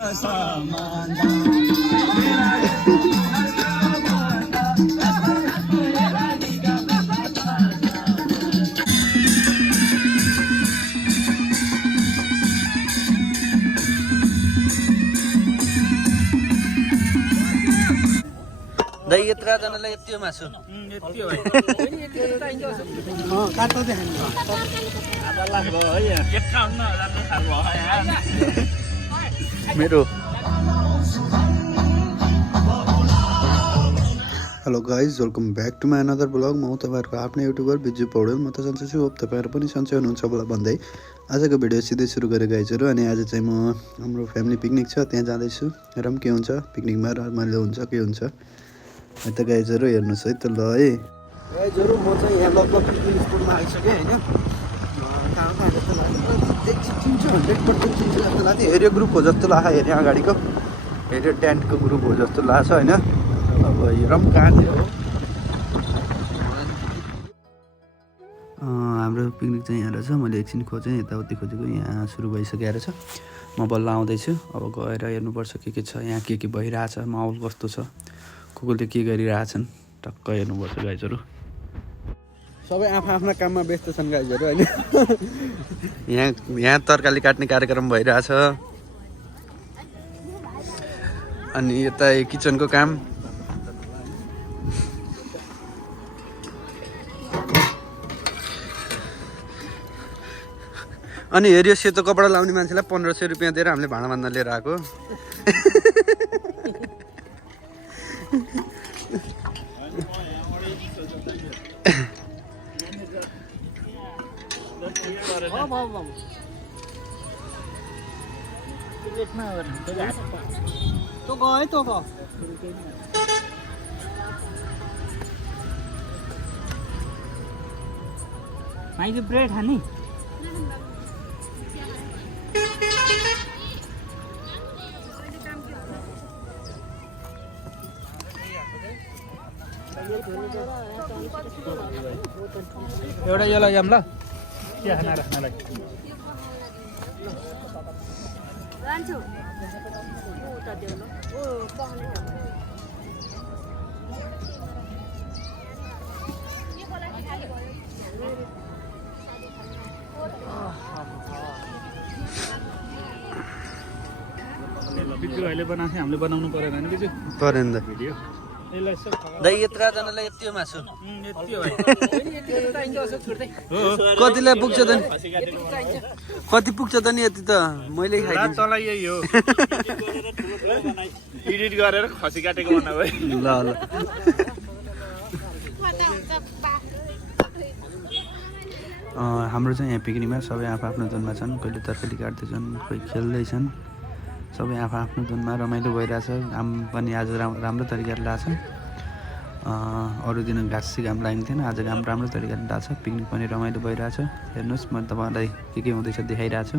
दाइ यत्रा जनालाई यति हो मासु यति हो काट्दा देखाउनु आधा लाख भयो है 51,000 भयो मेरो hello guys welcome back to my another blog. म तपाईँहरूको आफ्नै युट्युबर बिजु पौडेल। म त सन्चै छु, होप तपाईँहरू पनि सन्चै हुनुहुन्छ होला भन्दै आजको भिडियो सिधै सुरु गरेँ गाइजहरू। अनि आज चाहिँ म हाम्रो फ्यामिली पिकनिक छ त्यहाँ जाँदैछु। हेरौँ के हुन्छ पिकनिकमा, रमाइलो हुन्छ के हुन्छ है त गाइजहरू। हेर्नुहोस् है त ल है गाइजहरू, म चाहिँ यहाँ लगभग पिकनिक स्पोटमा आइसकेँ होइन। कहाँ कहाँ जस्तो लाग्यो चिन्छु 100% चिन्छु जस्तो लाग्थ्यो। हेऱ्यो ग्रुप हो जस्तो लाग्यो, हेऱ्यो अगाडिको हेऱ्यो टेन्टको ग्रुप हो जस्तो लाग्छ होइन। अब हेरौँ कहाँनिर हो। हाम्रो पिकनिक चाहिँ यहाँ रहेछ। मैले एकछिन खोजेँ, यताउति खोजेको यहाँ सुरु भइसकेको रहेछ। म बल्ल आउँदैछु। अब गएर हेर्नुपर्छ के छ यहाँ, के भइरहेछ, माहौल कस्तो छ, कसले के गरिरहेछन् टक्क हेर्नुपर्छ गाइजहरू। सबै आफ्ना काममा व्यस्त छन् गाइजहरू होइन। यहाँ तरकारी काट्ने कार्यक्रम भइरहेछ। अनि यता किचनको काम। अनि हेऱ्यो सेतो कपडा लाउने मान्छेलाई 1500 रुपियाँ दिएर हामीले भाँडा बाँध्न लिएर आएको। माइजू ब्रेड खाने एउटा यो लैजाऊँ ल के खाना राख्नलाई बिजु भाइले बनाएको हामीले बनाउनु परेन नि बिजु परेन त भिडियो दाइ यत्रा जनालाई यति हो मासु यति हो कतिलाई पुग्छ त नि, कति पुग्छ त नि यति त मैले खाइदिन्छु। चलाई यही हो एडिट गरेर खसी काटेको बनाऊ है। ल ल हाम्रो चाहिँ यहाँ पिकनिकमा सबै आफ्नो धुनमा छन्। कहिले तरकारी काट्दैछन्, कोही खेल्दैछन्। सबै आफ्नो धुनमा रमाइलो भइरहेछ। घाम पनि आज राम्रो तरिकाले लाग्छ। अरू दिन घाँसी घाम लाग्ने थिएन, आज घाम राम्रो तरिकाले लाग्छ। पिकनिक पनि रमाइलो भइरहेछ। हेर्नुहोस् म तपाईँलाई के हुँदैछ देखाइरहेको छु।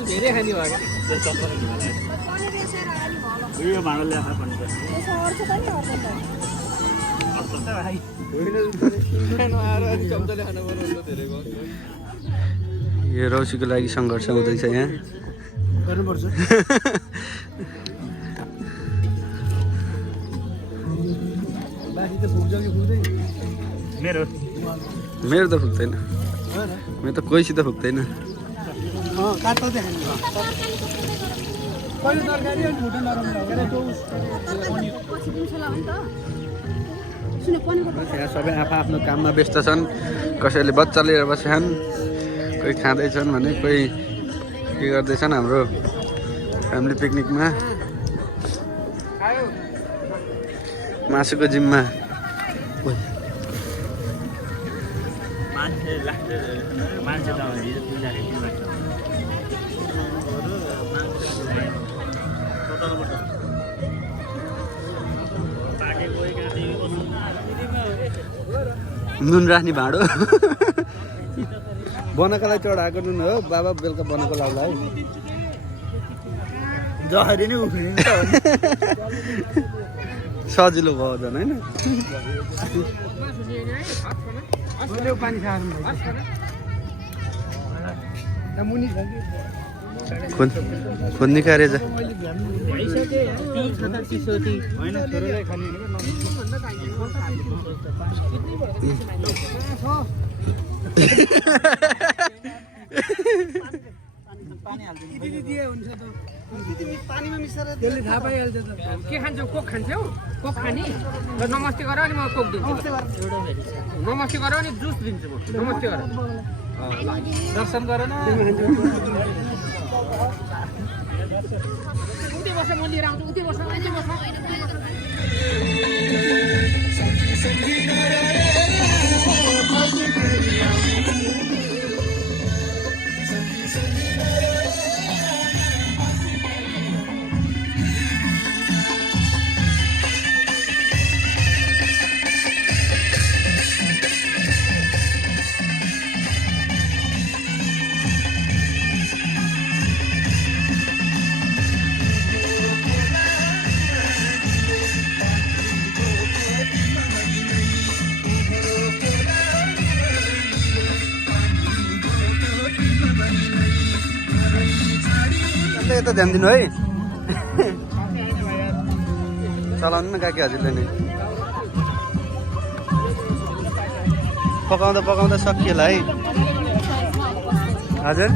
धेरै खाने भयो यो भाँडा ल्याएर भन्नुपर्छ यो रौसीको लागि सङ्घर्ष हुँदैछ यहाँ गर्नुपर्छ। मेरो त पुग्दैन, मेरो त कोहीसित पुग्दैन। यहाँ सबै आफ्नो काममा व्यस्त छन्। कसैले बच्चा लिएर बसेछन्, कोही खाँदैछन् भने कोही के गर्दैछन्। हाम्रो फ्यामिली पिकनिकमा मासुको जिम्मा नुन राख्ने भाँडो बनाएकोलाई चढाएको नुन हो। बाबा बेलुका बनाएको लाग्ला है। जहरी नै उफ्रिन्छ सजिलो भयो झन् होइन। खुन निकारे जा थाहा पाइहाल्छ त के खान्छौ कोक खान्छौ कोक खाने ल नमस्ते गर अनि म कोक दिन्छु नमस्ते गर अनि जुस दिन्छु म नमस्ते गर दर्शन गर न उतै बस्छ म लिएर आउँछु उतै बस्छ यतै बस्छ यता ध्यान दिनु है। चलाउनु न काकी हजुरले नि। पकाउँदा पकाउँदा सकिएला है हजुर।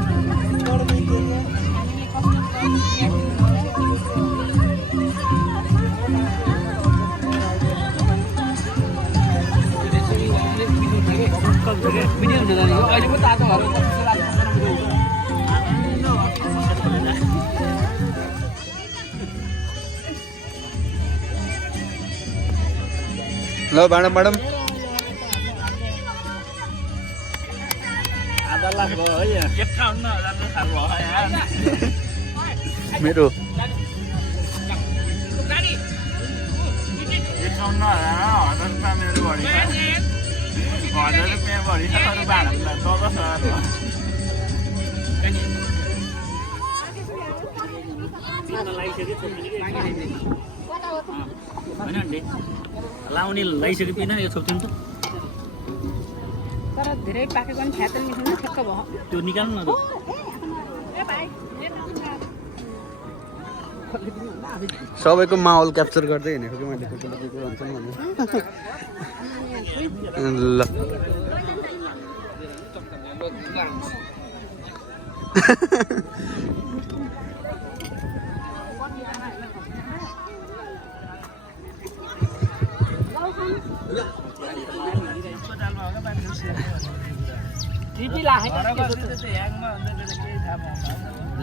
ल म्याडम म्याडम आधा लाख भयो है यहाँ 51,000 साल भयो यहाँ मेरो 51,000 रुपियाँ मेरो बढी 1000 रुपियाँ बढी छ अरू भाडालाई 10,000 भयो लाउने लगाइसके पिन यो छोप्छौँ त तर धेरै पाकेको पनि फ्यातल निस्किनु ठक्क भयो त्यो निकाल्नु न सबैको माहौल क्याप्चर गर्दै हिँडेको कि मैले के भन्छन् भने ल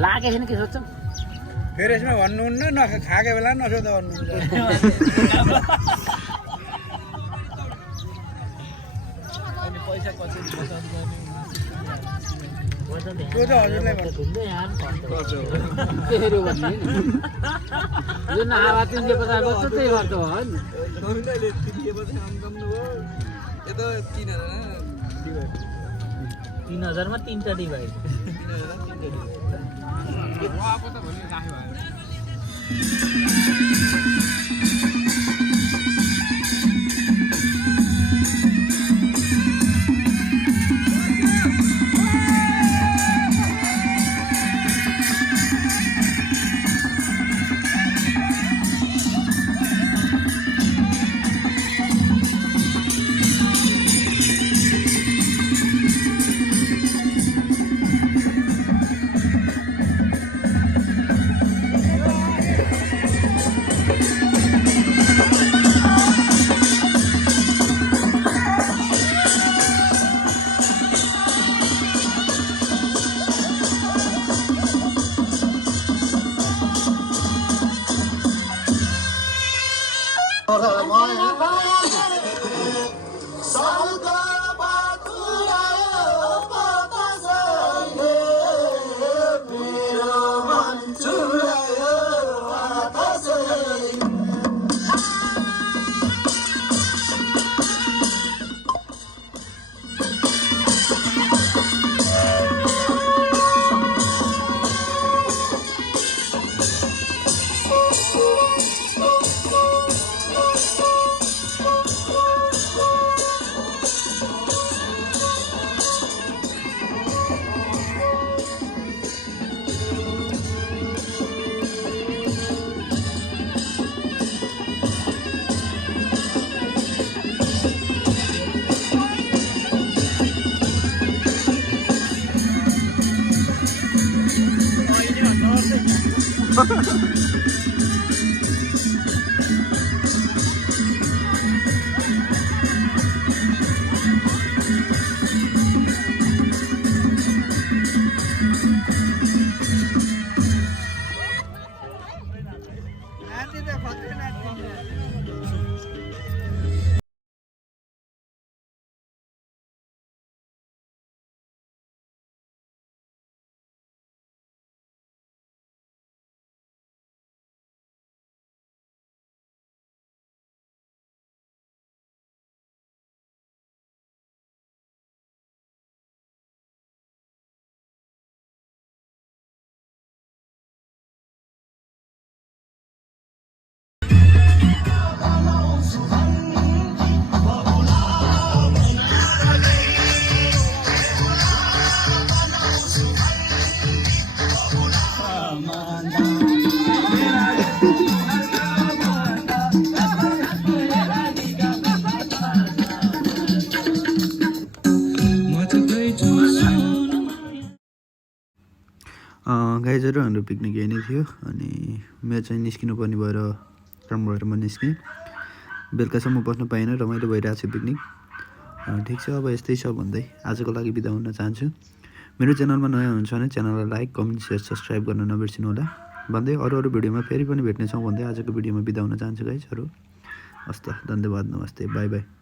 लागे छैन के सोध्छौ फेरि यसमा भन्नुहुन्न खाएको बेला नसोध भन्नुहुन्छ त्यो त हजुरलाई भन्नु यो नहावा 350 बस्छ त्यही गर्छ हो नि 3000 मा 3टा डिभाइड गाइजहरू हाम्रो पिकनिक यही नै थियो अनि मेरो चाहिँ निस्किनु पर्ने भएर काम भएर म निस्केँ। बेलुकासम्म बस्नु पाइनँ, रमाइलो भइरहेको छ पिकनिक। ठिक छ, अब यस्तै छ भन्दै आजको लागि बिदा हुन चाहन्छु। मेरो च्यानलमा नयाँ हुनुहुन्छ भने च्यानललाई लाइक, कमेन्ट, सेयर, सब्सक्राइब गर्न नबिर्सिनु होला भन्दै अरू भिडियोमा फेरि पनि भेट्नेछौँ भन्दै आजको भिडियोमा बिदा हुन चाहन्छु गाइजहरू। हस् त, धन्यवाद, नमस्ते, बाई बाई।